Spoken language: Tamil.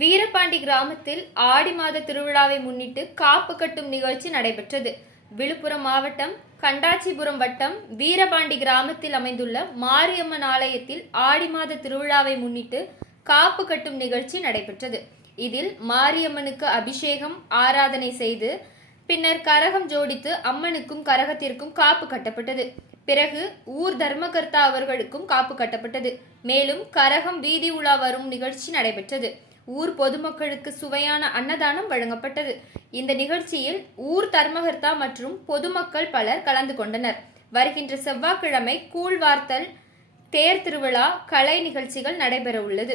வீரபாண்டி கிராமத்தில் ஆடி மாத திருவிழாவை முன்னிட்டு காப்பு கட்டும் நிகழ்ச்சி நடைபெற்றது. விழுப்புரம் மாவட்டம் கண்டாச்சிபுரம் வட்டம் வீரபாண்டி கிராமத்தில் அமைந்துள்ள மாரியம்மன் ஆலயத்தில் ஆடி மாத திருவிழாவை முன்னிட்டு காப்பு கட்டும் நிகழ்ச்சி நடைபெற்றது. இதில் மாரியம்மனுக்கு அபிஷேகம் ஆராதனை செய்து பின்னர் கரகம் ஜோடித்து அம்மனுக்கும் கரகத்திற்கும் காப்பு கட்டப்பட்டது. பிறகு ஊர் தர்மகர்த்தா அவர்களுக்கும் காப்பு கட்டப்பட்டது. மேலும் கரகம் வீதி உலா வரும் நிகழ்ச்சி நடைபெற்றது. ஊர் பொதுமக்களுக்கு சுவையான அன்னதானம் வழங்கப்பட்டது. இந்த நிகழ்ச்சியில் ஊர் தர்மகர்த்தா மற்றும் பொதுமக்கள் பலர் கலந்து கொண்டனர். வருகின்ற செவ்வாய்க்கிழமை கூழ்வார்த்தல் தேர் திருவிழா கலை நிகழ்ச்சிகள் நடைபெற உள்ளது